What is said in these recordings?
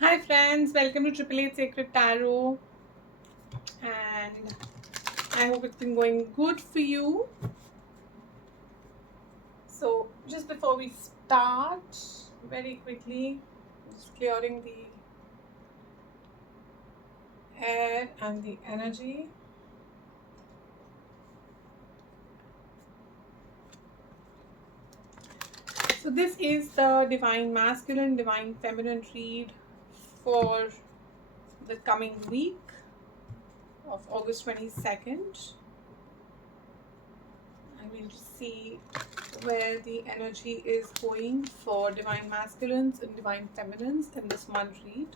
Hi friends, welcome to Triple Eight Sacred Tarot, and I hope it's been going good for you. So, just before we start, very quickly, just clearing the air and the energy. So, this is the Divine Masculine, Divine Feminine read for the coming week of August 22nd. I will see where the energy is going for divine masculines and divine feminines in this month read.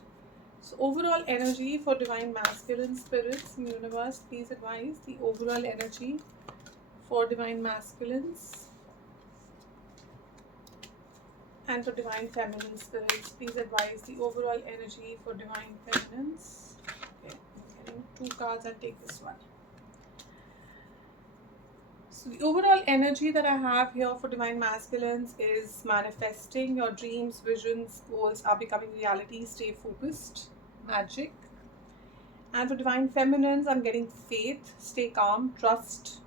So overall energy for divine masculine spirits in universe, please advise the overall energy for divine masculines, and for divine feminine spirits, please advise the overall energy for divine feminines. Okay, I'm getting two cards. I'll take this one. So the overall energy that I have here for divine masculines is manifesting. Your dreams, visions, goals are becoming reality. Stay focused. Magic. And for divine feminines, I'm getting faith. Stay calm. Trust.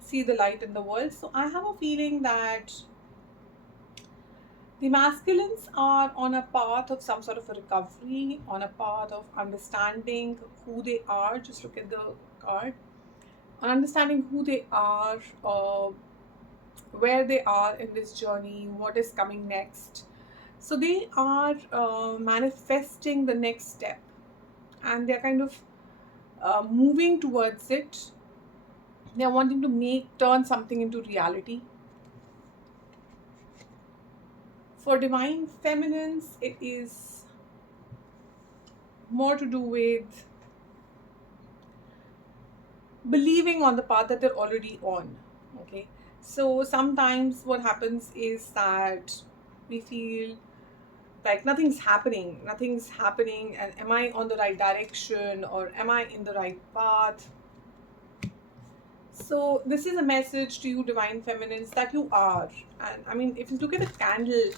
See the light in the world. So I have a feeling that the masculines are on a path of some sort of a recovery, on a path of understanding who they are. Just look at the card. Understanding who they are, where they are in this journey, what is coming next. So they are manifesting the next step, and they're kind of moving towards it. They're wanting to turn something into reality. For divine feminines, it is more to do with believing on the path that they're already on. Okay, so sometimes what happens is that we feel like nothing's happening, and am I on the right direction, or am I in the right path? So this is a message to you divine feminines that you are. And I mean, if you look at the candle,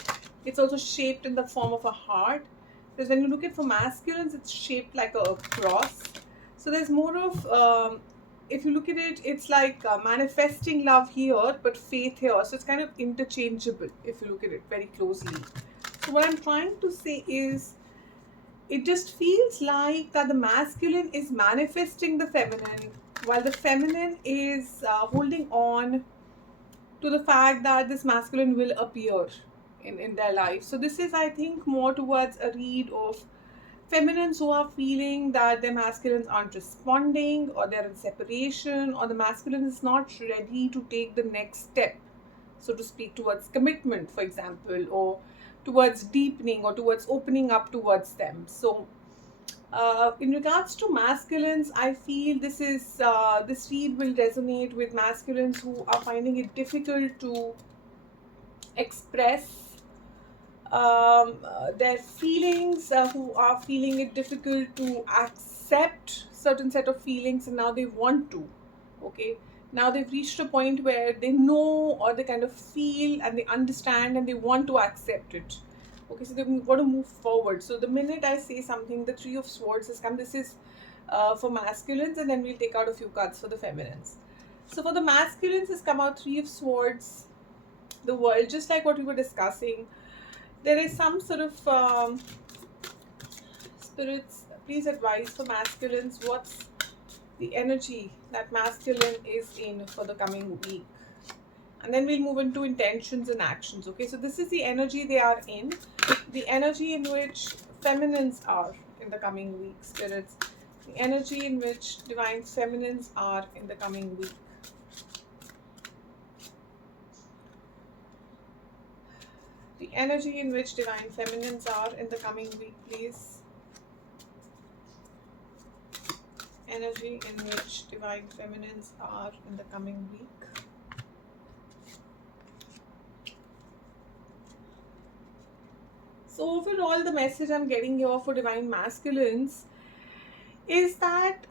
it's also shaped in the form of a heart, because when you look at for masculines, it's shaped like a cross. So there's more of if you look at it, it's like manifesting love here but faith here, so it's kind of interchangeable if you look at it very closely. So what I'm trying to say is, it just feels like that the masculine is manifesting the feminine, while the feminine is holding on to the fact that this masculine will appear in their life. So this is, I think, more towards a read of feminines who are feeling that their masculines aren't responding, or they're in separation, or the masculine is not ready to take the next step, so to speak, towards commitment, for example, or towards deepening, or towards opening up towards them. So in regards to masculines, I feel this read will resonate with masculines who are finding it difficult to express their feelings, who are feeling it difficult to accept certain set of feelings, and now they want to. Okay, now they've reached a point where they know, or they kind of feel, and they understand, and they want to accept it. Okay, so they want to move forward. So the minute I say something, the Three of Swords has come. This is for masculines, and then we'll take out a few cards for the feminines. So for the masculines has come out Three of Swords, the World, just like what we were discussing. There is some sort of spirits, please advise for masculines, what's the energy that masculine is in for the coming week. And then we'll move into intentions and actions. Okay, so this is the energy they are in, the energy in which feminines are in the coming week, spirits, the energy in which divine feminines are in the coming week. The energy in which divine feminines are in the coming week, please. Energy in which divine feminines are in the coming week. So overall, the message I'm getting here for divine masculines is that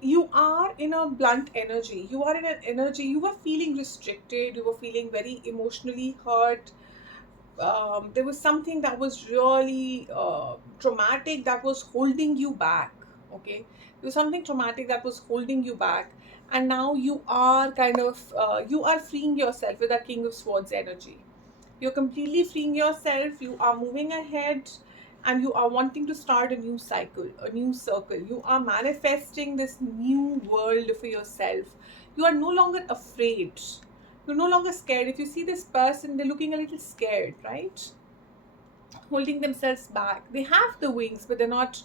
you are in a blunt energy. You are in an energy, you were feeling restricted, you were feeling very emotionally hurt, there was something that was really traumatic that was holding you back. Okay, there was something traumatic that was holding you back, and now you are kind of you are freeing yourself with that King of Swords energy. You're completely freeing yourself, you are moving ahead, and you are wanting to start a new cycle, a new circle. You are manifesting this new world for yourself. You are no longer afraid. You're no longer scared. If you see this person, they're looking a little scared, right? Holding themselves back. They have the wings, but they're not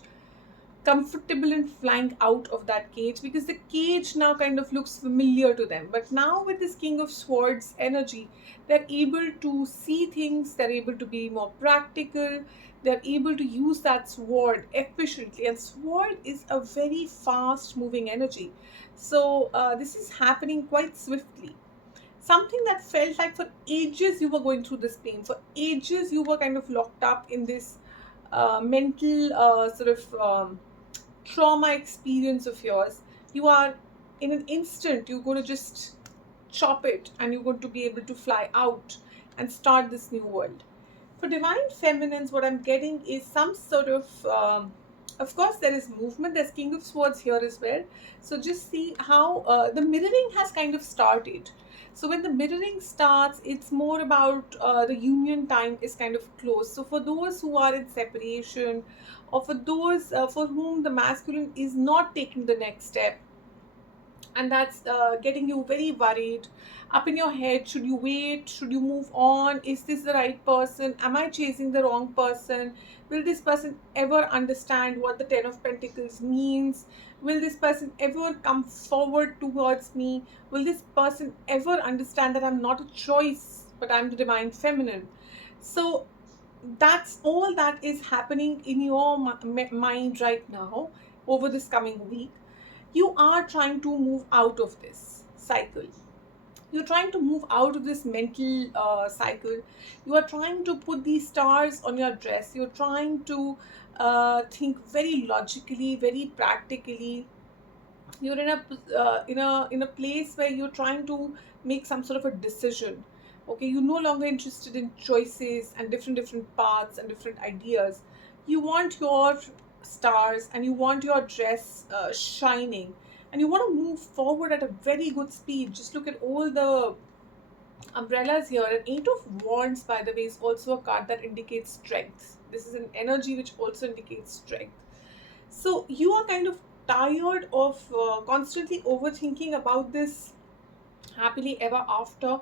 comfortable in flying out of that cage, because the cage now kind of looks familiar to them. But now with this King of Swords energy, they're able to see things, they're able to be more practical, they're able to use that sword efficiently. And sword is a very fast moving energy. So this is happening quite swiftly. Something that felt like for ages you were going through this pain, for ages you were kind of locked up in this mental sort of trauma experience of yours. You are, in an instant you're going to just chop it, and you're going to be able to fly out and start this new world. For divine feminines, what I'm getting is some sort of course there is movement, there's King of Swords here as well. So just see how the mirroring has kind of started. So when the mirroring starts, it's more about the union time is kind of close. So for those who are in separation, or for those for whom the masculine is not taking the next step, and that's getting you very worried, up in your head, should you wait, should you move on, is this the right person, am I chasing the wrong person, will this person ever understand what the Ten of Pentacles means, will this person ever come forward towards me, will this person ever understand that I'm not a choice but I'm the divine feminine. So that's all that is happening in your mind right now. Over this coming week, you are trying to move out of this cycle. You're trying to move out of this mental cycle. You are trying to put these stars on your dress. You're trying to think very logically, very practically. You're in a place where you're trying to make some sort of a decision. Okay, you're no longer interested in choices and different paths and different ideas. You want your stars, and you want your dress shining, and you want to move forward at a very good speed. Just look at all the umbrellas here. And Eight of Wands, by the way, is also a card that indicates strength. This is an energy which also indicates strength. So you are kind of tired of constantly overthinking about this happily ever after,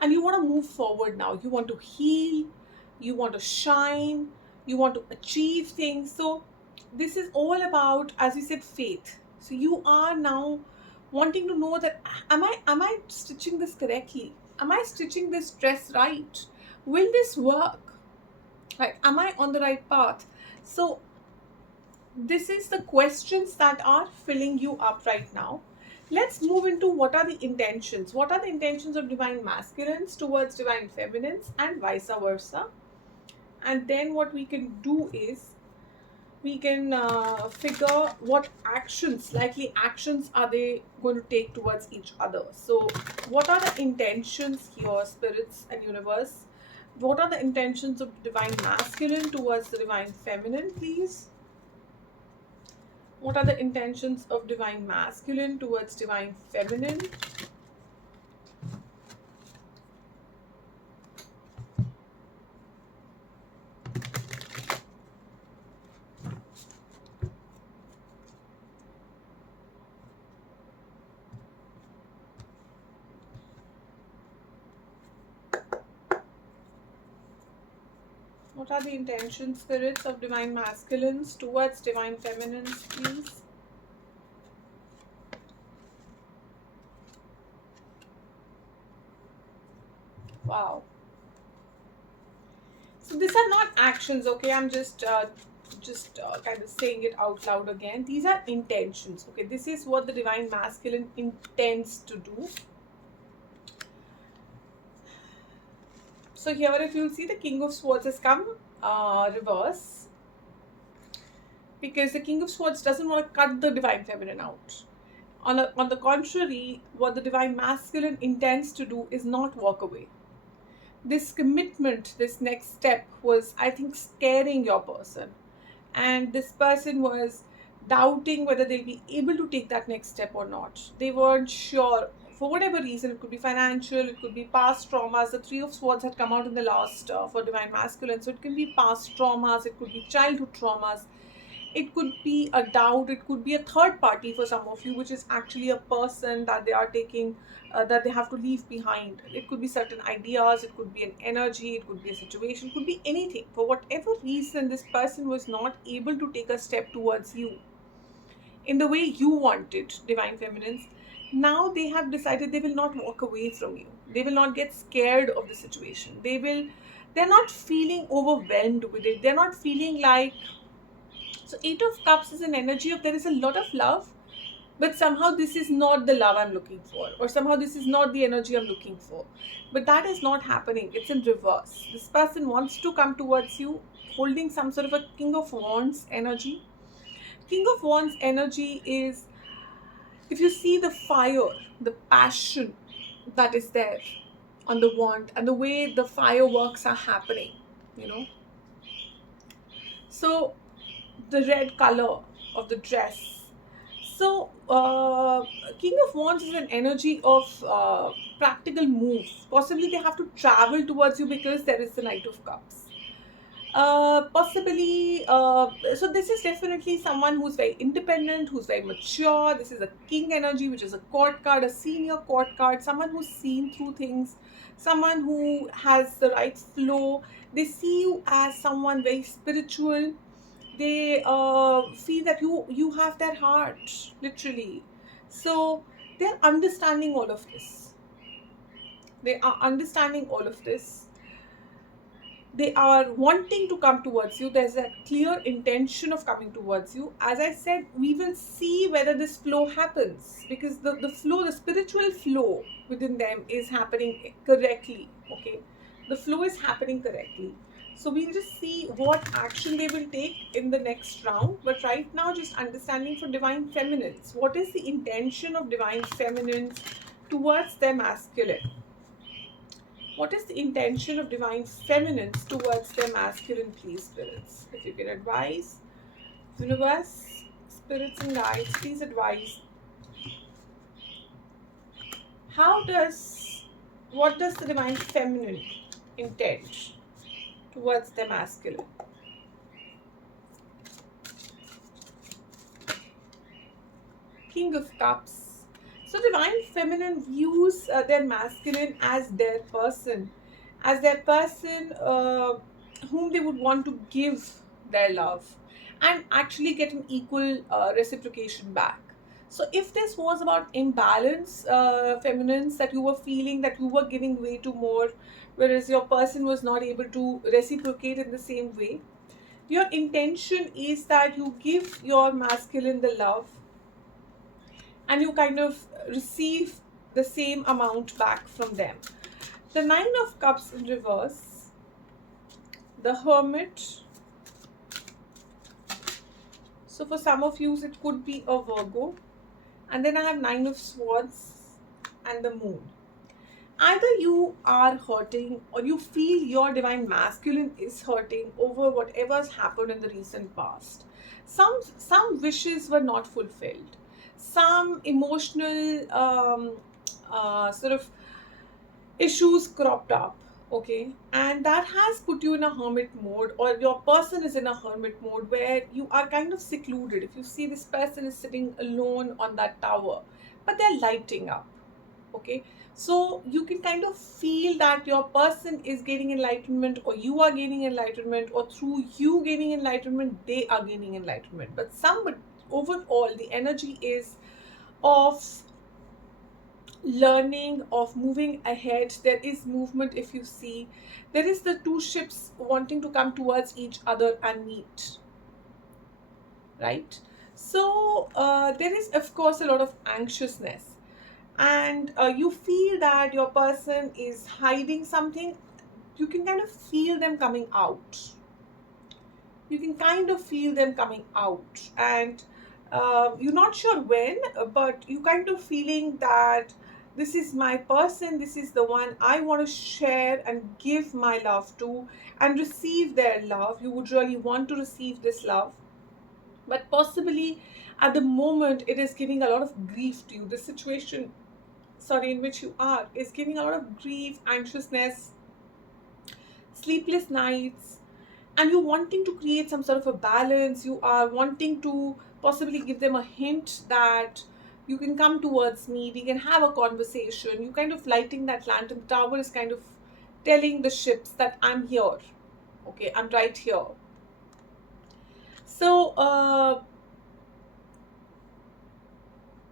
and you want to move forward now. You want to heal, you want to shine, you want to achieve things. So this is all about, as we said, faith. So you are now wanting to know that, am I stitching this correctly? Am I stitching this dress right? Will this work? Like, am I on the right path? So this is the questions that are filling you up right now. Let's move into what are the intentions. What are the intentions of divine masculines towards divine feminines, and vice versa? And then what we can do is we can figure what actions, likely actions, are they going to take towards each other. So what are the intentions here, spirits and universe? What are the intentions of divine masculine towards the divine feminine, please? What are the intentions of divine masculine towards divine feminine? What are the intentions, spirits, of divine masculines towards divine feminines, please? Wow. So these are not actions, okay? I'm just kind of saying it out loud again. These are intentions, okay? This is what the divine masculine intends to do. So here, if you'll see, the King of Swords has come reverse, because the King of Swords doesn't want to cut the divine feminine out. On the contrary, what the divine masculine intends to do is not walk away. this commitment, this next step was, I think, scaring your person. And this person was doubting whether they'll be able to take that next step or not. They weren't sure for whatever reason. It could be financial, it could be past traumas. The Three of Swords had come out in the last for Divine Masculine. So it can be past traumas, it could be childhood traumas, it could be a doubt, it could be a third party for some of you, which is actually a person that they are taking, that they have to leave behind. It could be certain ideas, it could be an energy, it could be a situation, it could be anything. For whatever reason, this person was not able to take a step towards you in the way you wanted, Divine Feminines. Now they have decided they will not walk away from you. They will not get scared of the situation. They're not feeling overwhelmed with it. They're not feeling like, so Eight of Cups is an energy of there is a lot of love, but somehow this is not the love I'm looking for, or somehow this is not the energy I'm looking for. But that is not happening. It's in reverse. This person wants to come towards you holding some sort of a King of Wands energy. King of Wands energy is, if you see the fire, the passion that is there on the wand, and the way the fireworks are happening, you know. So the red color of the dress. So, King of Wands is an energy of practical moves. Possibly they have to travel towards you because there is the Knight of Cups. Possibly, so this is definitely someone who's very independent, who's very mature. This is a King energy, which is a court card, a senior court card, someone who's seen through things, someone who has the right flow. They see you as someone very spiritual. They feel that you have their heart, literally. So they're understanding all of this. They are understanding all of this. They are wanting to come towards you. There's a clear intention of coming towards you. As I said, we will see whether this flow happens, because the flow, the spiritual flow within them is happening correctly. Okay, the flow is happening correctly. So we'll just see what action they will take in the next round. But right now, just understanding for Divine Feminines, what is the intention of Divine Feminines towards their masculine? What is the intention of Divine Feminines towards their masculine, please, spirits? If you can advise, universe, spirits and guides, please advise. What does the Divine Feminine intend towards their masculine? King of Cups. So Divine Feminine views their masculine as their person, whom they would want to give their love and actually get an equal reciprocation back. So if this was about imbalance, feminines, that you were feeling that you were giving way to more, whereas your person was not able to reciprocate in the same way, your intention is that you give your masculine the love and you kind of receive the same amount back from them. The Nine of Cups in reverse, the Hermit. So for some of you, it could be a Virgo. And then I have Nine of Swords and the Moon. Either you are hurting or you feel your Divine Masculine is hurting over whatever's happened in the recent past. Some wishes were not fulfilled. Some emotional sort of issues cropped up, okay, and that has put you in a hermit mode, or your person is in a hermit mode where you are kind of secluded. If you see, this person is sitting alone on that tower, but they're lighting up, okay. So you can kind of feel that your person is gaining enlightenment, or you are gaining enlightenment, or through you gaining enlightenment, they are gaining enlightenment. But overall, the energy is of learning, of moving ahead. There is movement. If you see, there is the two ships wanting to come towards each other and meet, right? So there is, of course, a lot of anxiousness, and you feel that your person is hiding something. You can kind of feel them coming out. And you're not sure when, but you kind of feeling that this is my person, this is the one I want to share and give my love to and receive their love. You would really want to receive this love, but possibly at the moment it is giving a lot of grief to you. The situation, sorry, in which you are is giving a lot of grief, anxiousness, sleepless nights, and you're wanting to create some sort of a balance. You are wanting to possibly give them a hint that you can come towards me, we can have a conversation. You kind of lighting that lantern. The tower is kind of telling the ships that I'm here, okay, I'm right here. So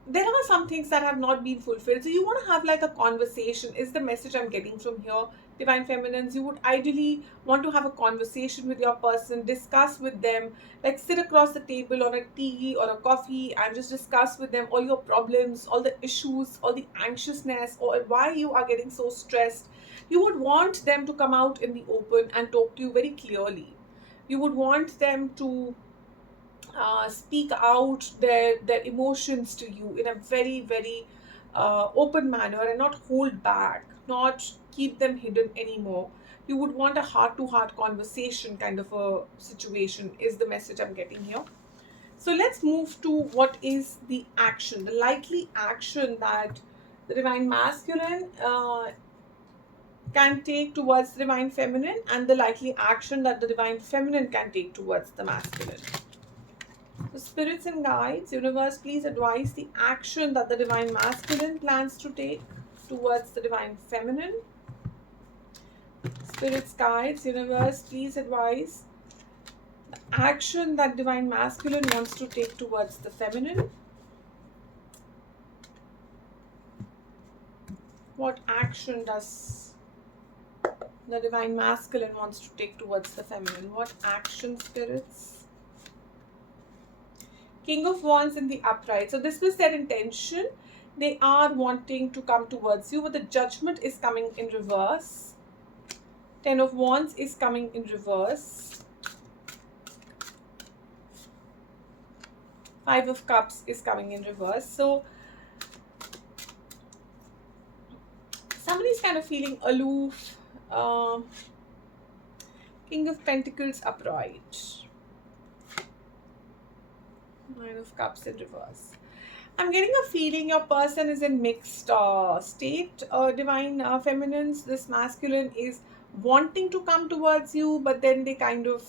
there are some things that have not been fulfilled. So you want to have like a conversation, is the message I'm getting from here, Divine Feminines. You would ideally want to have a conversation with your person, discuss with them, like sit across the table on a tea or a coffee and just discuss with them all your problems, all the issues, all the anxiousness, or why you are getting so stressed. You would want them to come out in the open and talk to you very clearly. You would want them to speak out their emotions to you in a very, very open manner and not hold back, not keep them hidden anymore. You would want a heart to heart conversation kind of a situation, is the message I'm getting here. So let's move to what is the action, the likely action that the Divine Masculine can take towards the Divine Feminine, and the likely action that the Divine Feminine can take towards the Masculine. So spirits and guides, universe, please advise the action that the Divine Masculine plans to take towards the Divine Feminine. Spirits, guides, universe, please advise the action that Divine Masculine wants to take towards the Feminine. What action does the Divine Masculine wants to take towards the Feminine? What action, spirits? King of Wands in the upright. So this was their intention. They are wanting to come towards you, but the Judgment is coming in reverse. Ten of Wands is coming in reverse. Five of Cups is coming in reverse. So somebody's kind of feeling aloof. King of Pentacles upright. Nine of Cups in reverse. I'm getting a feeling your person is in mixed state, Divine Feminines. This Masculine is wanting to come towards you, but then they kind of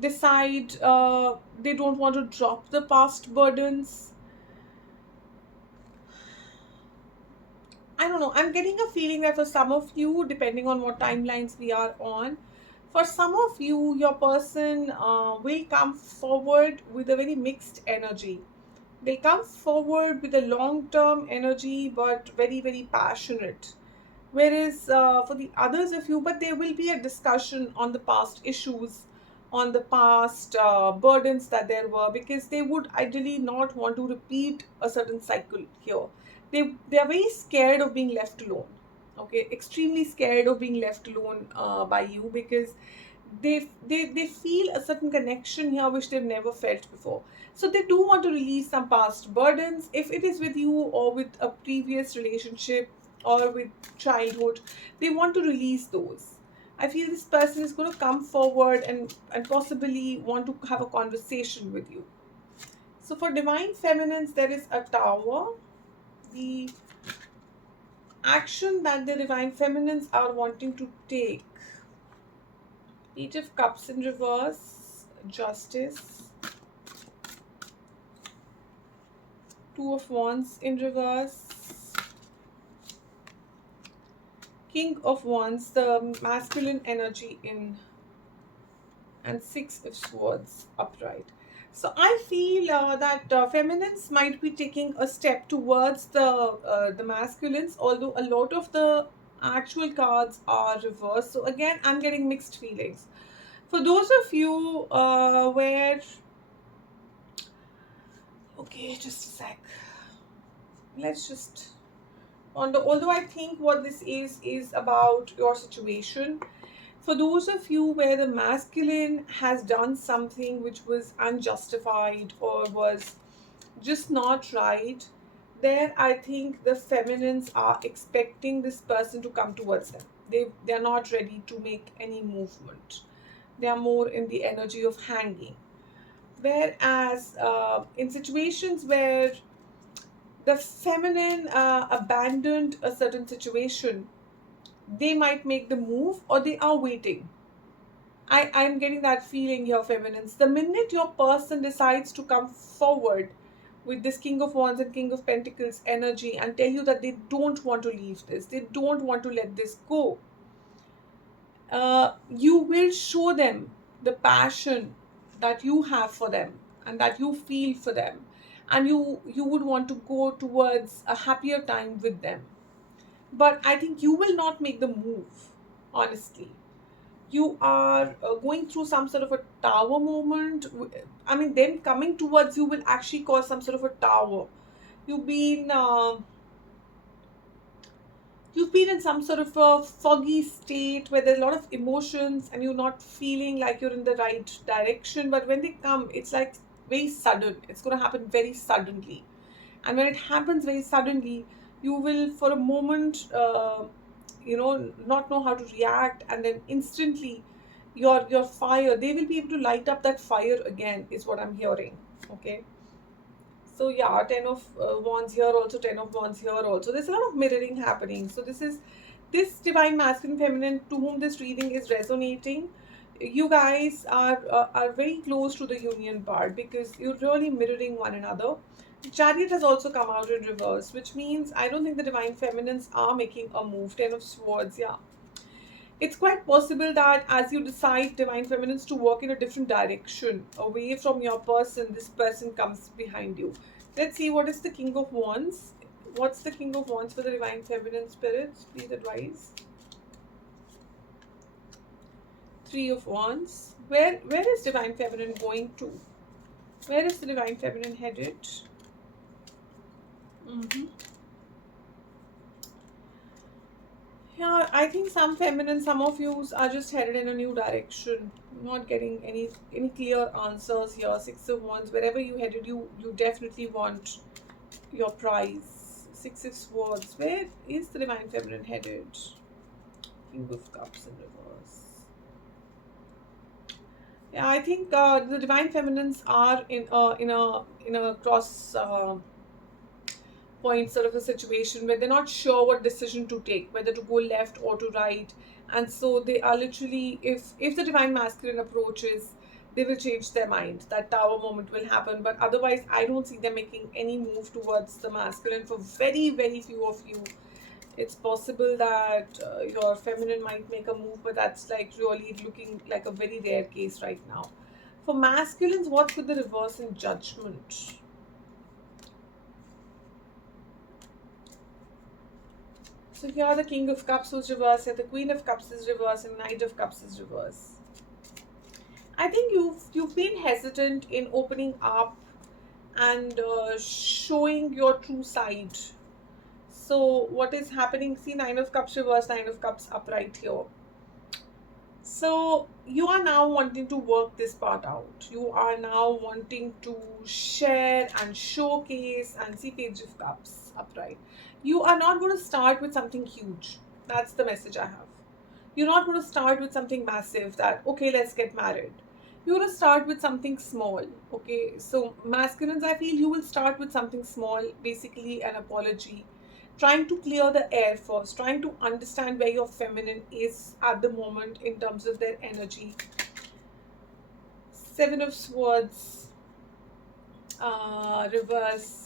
decide they don't want to drop the past burdens. I don't know. I'm getting a feeling that for some of you, depending on what timelines we are on, for some of you, your person will come forward with a very mixed energy. They'll come forward with a long-term energy, but very, very passionate. Whereas for the others of you, but there will be a discussion on the past issues, on the past burdens that there were, because they would ideally not want to repeat a certain cycle here. They are very scared of being left alone. Okay, extremely scared of being left alone by you, because they feel a certain connection here which they've never felt before. So they do want to release some past burdens, if it is with you or with a previous relationship or with childhood. They want to release those. I feel this person is going to come forward and possibly want to have a conversation with you. So for Divine Feminines, there is a Tower. The action that the Divine Feminines are wanting to take: Page of Cups in reverse, Justice, Two of Wands in reverse, King of Wands, the masculine energy in, and Six of Swords upright. So I feel that feminines might be taking a step towards the masculines, although a lot of the actual cards are reversed. So again, I'm getting mixed feelings. For those of you where, okay, just a sec. Let's just, although I think what this is about your situation. For those of you where the masculine has done something which was unjustified or was just not right, There I think the feminines are expecting this person to come towards them. They're not ready to make any movement. They are more in the energy of hanging. Whereas in situations where the feminine abandoned a certain situation, they might make the move or they are waiting. I'm getting that feeling here, feminines. The minute your person decides to come forward with this King of Wands and King of Pentacles energy and tell you that they don't want to leave this, they don't want to let this go, you will show them the passion that you have for them and that you feel for them, and you would want to go towards a happier time with them. But I think you will not make the move, honestly. You are going through some sort of a tower moment. I mean, them coming towards you will actually cause some sort of a tower. You've been you've been in some sort of a foggy state where there's a lot of emotions and you're not feeling like you're in the right direction. But when they come, it's like very sudden. It's going to happen very suddenly. And when it happens very suddenly, you will, for a moment, not know how to react. And then instantly, your fire, they will be able to light up that fire again, is what I'm hearing. Okay. So yeah, 10 of wands here also, 10 of wands here also. There's a lot of mirroring happening. So this divine masculine feminine to whom this reading is resonating. You guys are very close to the union part because you're really mirroring one another. Chariot has also come out in reverse, which means I don't think the divine feminines are making a move. 10 of swords, yeah. It's quite possible that as you decide, divine feminines, to walk in a different direction away from your person, this person comes behind you. Let's see what is the King of Wands. What's the King of Wands for the divine feminine spirits? Please advise. Three of Wands. Where is divine feminine going to? Where is the divine feminine headed? Mm-hmm. Yeah, I think some feminine, some of you are just headed in a new direction. Not getting any clear answers here. Six of Wands. Wherever you headed, you definitely want your prize. Six of Swords. Where is the divine feminine headed? King of Cups in reverse. Yeah, I think the divine feminines are in a cross point sort of a situation where they're not sure what decision to take, whether to go left or to right. And so they are literally, if the divine masculine approaches, they will change their mind. That tower moment will happen, but otherwise I don't see them making any move towards the masculine. For very very few of you, it's possible that your feminine might make a move, but that's like really looking like a very rare case right now. For masculines, what's with the reverse in Judgment? So here the King of Cups was reversed, here the Queen of Cups is reversed, and Knight of Cups is reversed. I think you've been hesitant in opening up and showing your true side. So what is happening? See, Nine of Cups reversed, Nine of Cups upright here. So you are now wanting to work this part out. You are now wanting to share and showcase, and see Page of Cups upright. You are not going to start with something huge. That's the message I have. You're not going to start with something massive that, okay, let's get married. You're going to start with something small. Okay, so masculines, I feel you will start with something small, basically an apology, trying to clear the air first, trying to understand where your feminine is at the moment in terms of their energy. Seven of Swords, reverse.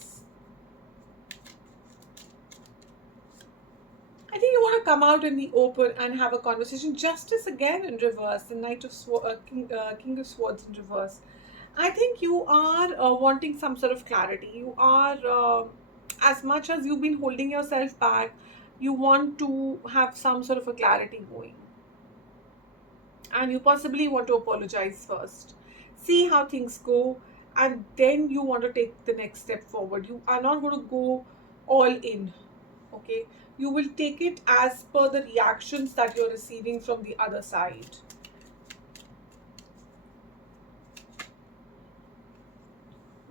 I think you want to come out in the open and have a conversation. Justice again in reverse. The Knight of King of Swords in reverse. I think you are wanting some sort of clarity. You are, as much as you've been holding yourself back, you want to have some sort of a clarity going. And you possibly want to apologize first. See how things go, and then you want to take the next step forward. You are not going to go all in. Okay, you will take it as per the reactions that you're receiving from the other side.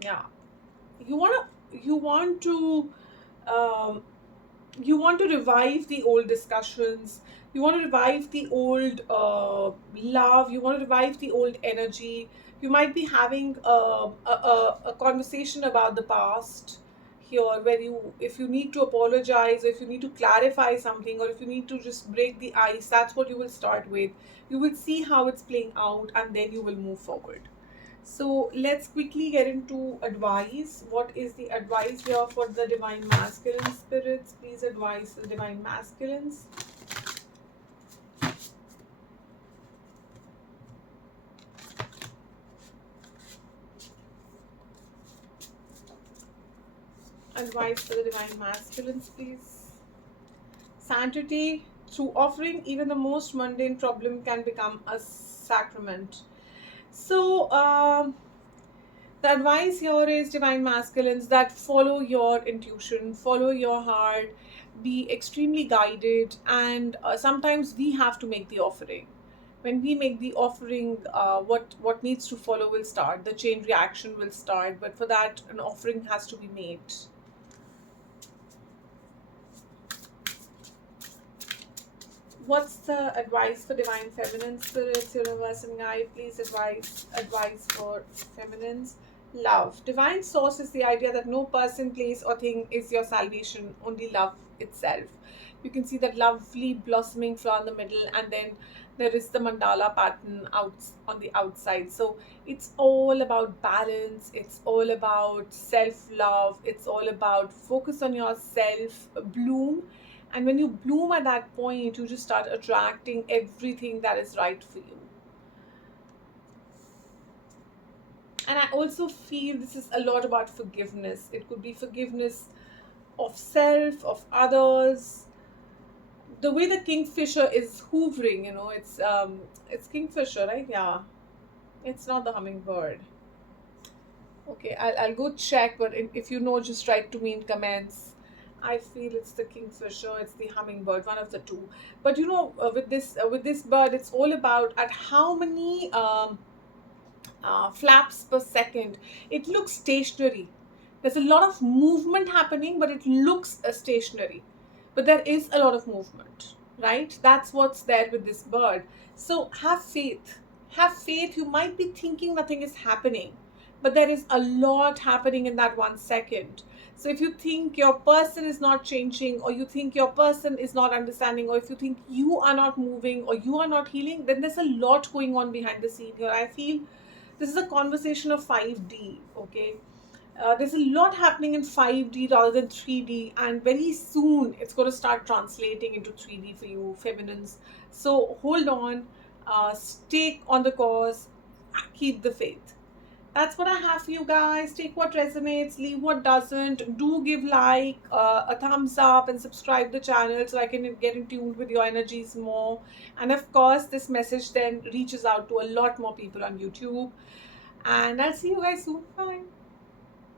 Yeah, you want to um, you want to revive the old discussions, you want to revive the old love, you want to revive the old energy. You might be having a conversation about the past here, where you, if you need to apologize, or if you need to clarify something, or if you need to just break the ice, that's what you will start with. You will see how it's playing out, and then you will move forward. So let's quickly get into advice. What is the advice here for the divine masculine spirits? Please advise the divine masculines. Advice for the divine masculines, please. Sanctity. Through offering, even the most mundane problem can become a sacrament. So, the advice here is, divine masculines, that follow your intuition, follow your heart, be extremely guided, and sometimes we have to make the offering. When we make the offering, what needs to follow will start. The chain reaction will start, but for that, an offering has to be made. What's the advice for divine feminine spirits, universe and guide? Please advice for feminines. Love. Divine source is the idea that no person, place, or thing is your salvation, only love itself. You can see that lovely blossoming flower in the middle, and then there is the mandala pattern out on the outside. So it's all about balance, it's all about self-love, it's all about focus on yourself, bloom. And when you bloom at that point, you just start attracting everything that is right for you. And I also feel this is a lot about forgiveness. It could be forgiveness of self, of others. The way the kingfisher is hoovering, it's kingfisher, right? Yeah, it's not the hummingbird. Okay, I'll go check, but if you know, just write to me in comments. I feel it's the kingfisher, it's the hummingbird, one of the two. But with this bird, it's all about at how many flaps per second. It looks stationary. There's a lot of movement happening, but it looks stationary. But there is a lot of movement, right? That's what's there with this bird. So have faith. Have faith. You might be thinking nothing is happening, but there is a lot happening in that 1 second. So if you think your person is not changing, or you think your person is not understanding, or if you think you are not moving, or you are not healing, then there's a lot going on behind the scene here. I feel this is a conversation of 5D, okay? There's a lot happening in 5D rather than 3D, and very soon it's going to start translating into 3D for you, feminines. So hold on, stay on the course, keep the faith. That's what I have for you guys. Take what resonates, leave what doesn't. Do give a thumbs up, and subscribe the channel so I can get in tune with your energies more. And of course, this message then reaches out to a lot more people on YouTube. And I'll see you guys soon. Bye.